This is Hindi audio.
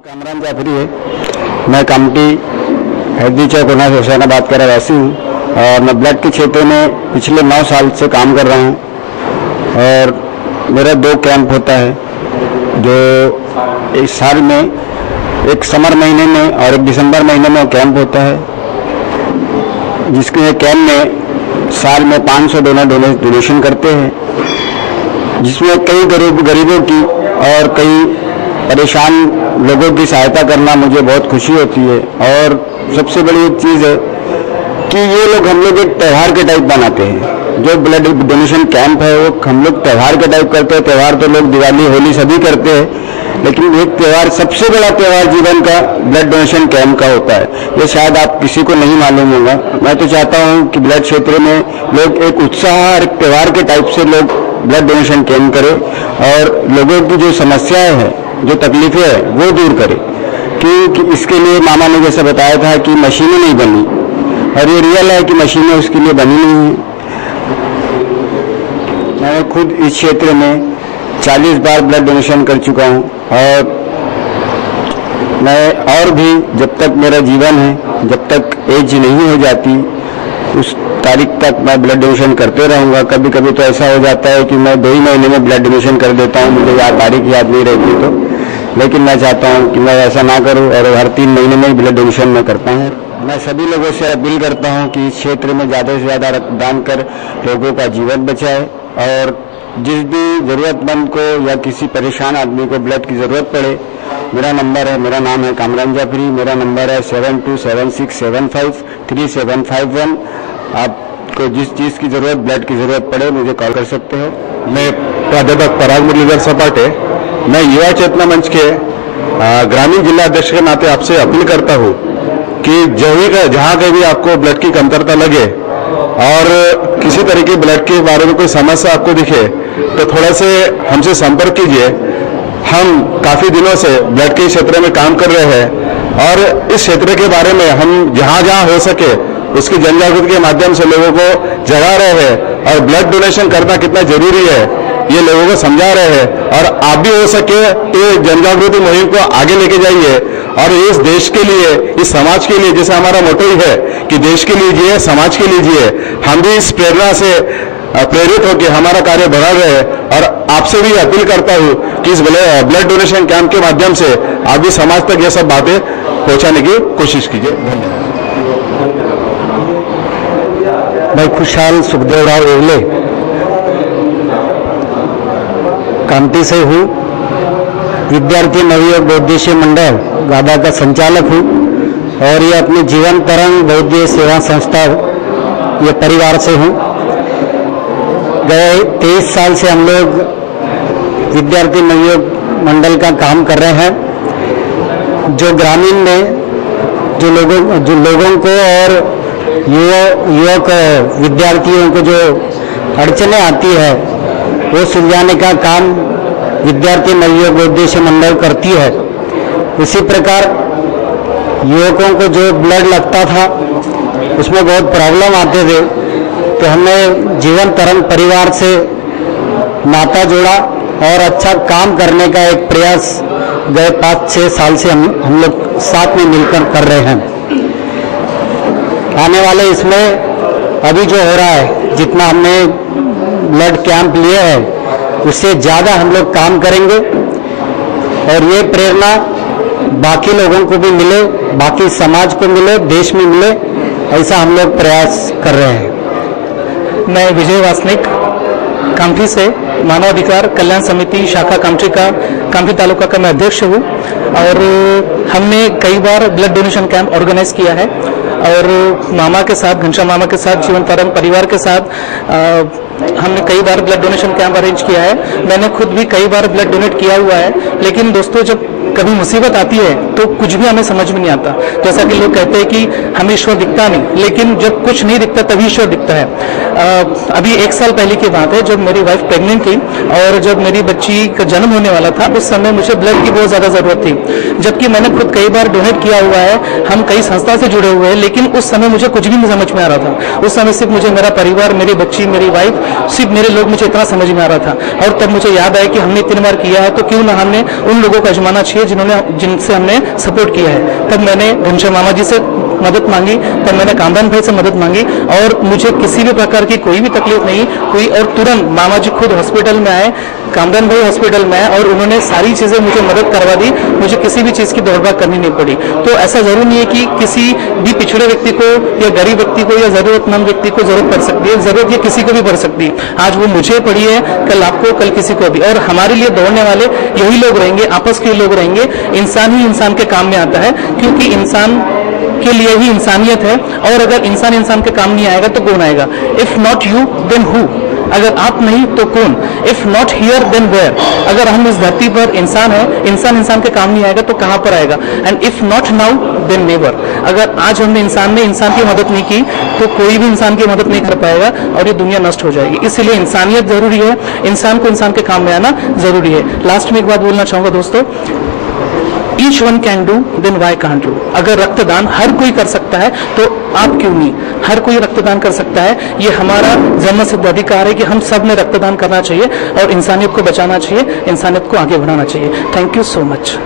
कामरान जाफरी है। मैं कामटी हैदरी चौक हुसैनाबाद का रहवासी हूँ और मैं ब्लड के क्षेत्र में पिछले 9 साल से काम कर रहा हूँ और मेरा 2 कैंप होता है जो इस साल में, एक समर महीने में और एक दिसंबर महीने में कैंप होता है, जिसके कैंप में साल में 500 डोनेशन करते हैं, जिसमें कई गरीबों की और कई परेशान लोगों की सहायता करना मुझे बहुत खुशी होती है। और सबसे बड़ी एक चीज़ है कि ये लोग हम लोग एक त्यौहार के टाइप बनाते हैं। जो ब्लड डोनेशन कैंप है वो हम लोग त्यौहार के टाइप करते हैं। त्यौहार तो लोग दिवाली होली सभी करते हैं, लेकिन एक त्यौहार, सबसे बड़ा त्यौहार जीवन का ब्लड डोनेशन कैंप का होता है। ये शायद आप किसी को नहीं मालूम होगा। मैं तो चाहता हूँ कि ब्लड क्षेत्र में लोग एक उत्साह और एक त्यौहार के टाइप से लोग ब्लड डोनेशन कैंप करें और लोगों की जो समस्याएं हैं, जो तकलीफें हैं, वो दूर करें। क्योंकि इसके लिए मामा ने जैसे बताया था कि मशीनें नहीं बनी, और ये रियल है कि मशीनें उसके लिए बनी नहीं है। मैं खुद इस क्षेत्र में 40 बार ब्लड डोनेशन कर चुका हूँ और मैं और भी जब तक मेरा जीवन है, जब तक एज नहीं हो जाती, उस तारीख तक मैं ब्लड डोनेशन करते रहूँगा। कभी कभी तो ऐसा हो जाता है कि मैं 2 ही महीने में ब्लड डोनेशन कर देता हूँ, मुझे तारीख याद नहीं रहती तो, लेकिन मैं चाहता हूँ कि मैं ऐसा ना करूँ और हर 3 महीने में ब्लड डोनेशन मैं करता हूँ। मैं सभी लोगों से अपील करता हूँ कि इस क्षेत्र में ज़्यादा से ज़्यादा रक्तदान कर लोगों का जीवन बचाए, और जिस भी ज़रूरतमंद को या किसी परेशान आदमी को ब्लड की ज़रूरत पड़े, मेरा नंबर है, मेरा नाम है कामरान जाफरी, मेरा नंबर है 7276753751। आपको जिस चीज़ की ज़रूरत, ब्लड की ज़रूरत पड़े, मुझे कॉल कर सकते हो। मैं प्राध्यापक पराग मुरलीधर सपाटे, मैं युवा चेतना मंच के ग्रामीण जिला अध्यक्ष के नाते आपसे अपील करता हूँ कि जहाँ कहीं भी आपको ब्लड की कमतरता लगे और किसी तरह की ब्लड के बारे में कोई समस्या आपको दिखे तो थोड़ा से हमसे संपर्क कीजिए। हम काफ़ी दिनों से ब्लड के क्षेत्र में काम कर रहे हैं और इस क्षेत्र के बारे में हम जहाँ जहाँ हो सके उसकी जन जागृति के माध्यम से लोगों को जगा रहे हैं और ब्लड डोनेशन करना कितना जरूरी है ये लोगों को समझा रहे हैं। और आप भी हो सके ये जन जागृति मुहिम को आगे लेके जाइए और इस देश के लिए, इस समाज के लिए, जैसे हमारा मोटो ही है कि देश के लिए जिए, समाज के लिए जिए, हम भी इस प्रेरणा से प्रेरित होकर हमारा कार्य बढ़ा रहे हैं। और आपसे भी अपील करता हूँ कि इस ब्लड डोनेशन कैंप के माध्यम से आप भी समाज तक ये सब बातें पहुंचाने की कोशिश कीजिए। धन्यवाद। मैं खुशहाल सुखदेव राव एवले कामटी से हूँ। विद्यार्थी नवयुवक बौद्धिक मंडल गादा का संचालक हूँ और ये अपने जीवन तरंग बौद्धिक सेवा संस्था, ये परिवार से हूँ। गए 23 साल से हम लोग विद्यार्थी नवयुवक मंडल का काम कर रहे हैं। जो ग्रामीण में जो लोगों को और युवक विद्यार्थियों को जो अड़चने आती है वो सुलझाने का काम विद्यार्थी नवयुवक बौद्धिक मंडल करती है। इसी प्रकार युवकों को जो ब्लड लगता था उसमें बहुत प्रॉब्लम आते थे, तो हमने जीवन तरंग परिवार से नाता जोड़ा और अच्छा काम करने का एक प्रयास गए 5-6 साल से हम लोग साथ में मिलकर कर रहे हैं। आने वाले इसमें अभी जो हो रहा है, जितना हमने ब्लड कैंप लिए हैं उससे ज़्यादा हम लोग काम करेंगे और ये प्रेरणा बाकी लोगों को भी मिले, बाकी समाज को मिले, देश में मिले, ऐसा हम लोग प्रयास कर रहे हैं। मैं विजय वासनिक कामठी से मानवाधिकार कल्याण समिति शाखा कामठी तालुका का मैं अध्यक्ष हूँ और हमने कई बार ब्लड डोनेशन कैंप ऑर्गेनाइज किया है और मामा के साथ, घनश्याम मामा के साथ, जीवन तरंग परिवार के साथ हमने कई बार ब्लड डोनेशन कैंप अरेंज किया है। मैंने खुद भी कई बार ब्लड डोनेट किया हुआ है। लेकिन दोस्तों, जब कभी मुसीबत आती है तो कुछ भी हमें समझ में नहीं आता। जैसा कि लोग कहते हैं कि हमें ईश्वर दिखता नहीं, लेकिन जब कुछ नहीं दिखता तभी ईश्वर दिखता है। अभी 1 साल पहले की बात है, जब मेरी वाइफ प्रेग्नेंट थी और जब मेरी बच्ची का जन्म होने वाला था, उस समय मुझे ब्लड की बहुत ज़्यादा ज़रूरत थी। जबकि मैंने खुद कई बार डोनेट किया हुआ है, हम कई संस्था से जुड़े हुए हैं, लेकिन उस समय मुझे कुछ भी नहीं समझ में आ रहा था। उस समय सिर्फ मुझे मेरा परिवार, मेरी बच्ची, मेरी वाइफ, सिर्फ मेरे लोग मुझे इतना समझ में आ रहा था। और तब मुझे याद आया कि हमने 3 बार किया है तो क्यों ना हमने उन लोगों को आजमाना चाहिए थे जिनसे हमने सपोर्ट किया है। तब मैंने घनश्याम मामा जी से मदद मांगी, तब मैंने कामरान भाई से मदद मांगी, और मुझे किसी भी प्रकार की कोई भी तकलीफ नहीं हुई। और तुरंत मामा जी खुद हॉस्पिटल में आए, कामरान भाई हॉस्पिटल में आए, और उन्होंने सारी चीजें मुझे मदद करवा दी। मुझे किसी भी चीज की दौड़भाग करनी नहीं पड़ी। तो ऐसा जरूरी नहीं है कि किसी भी पिछड़े व्यक्ति को या गरीब व्यक्ति को या जरूरतमंद व्यक्ति को जरूरत पड़ सकती है। जरूरत ये किसी को भी पड़ सकती है। आज वो मुझे पड़ी है, कल आपको, कल किसी को भी। और हमारे लिए दौड़ने वाले यही लोग रहेंगे, आपस के लोग रहेंगे। इंसान ही इंसान के काम में आता है, क्योंकि इंसान के लिए ही इंसानियत है। और अगर इंसान इंसान के काम नहीं आएगा तो कौन आएगा? If not you then who? अगर आप नहीं तो कौन? If not here then where? अगर हम इस धरती पर इंसान है, इंसान इंसान के काम नहीं आएगा तो कहां पर आएगा? And if not now then never? अगर आज हमने इंसान ने इंसान की मदद नहीं की तो कोई भी इंसान की मदद नहीं कर पाएगा और ये दुनिया नष्ट हो जाएगी। इसलिए इंसानियत जरूरी है, इंसान को इंसान के काम में आना जरूरी है। लास्ट में एक बात बोलना चाहूंगा दोस्तों, each one can do then why can't do? अगर रक्तदान हर कोई कर सकता है तो आप क्यों नहीं? हर कोई रक्तदान कर सकता है। ये हमारा जन्म सिद्ध अधिकार है कि हम सब ने रक्तदान करना चाहिए और इंसानियत को बचाना चाहिए, इंसानियत को आगे बढ़ाना चाहिए। Thank you so much.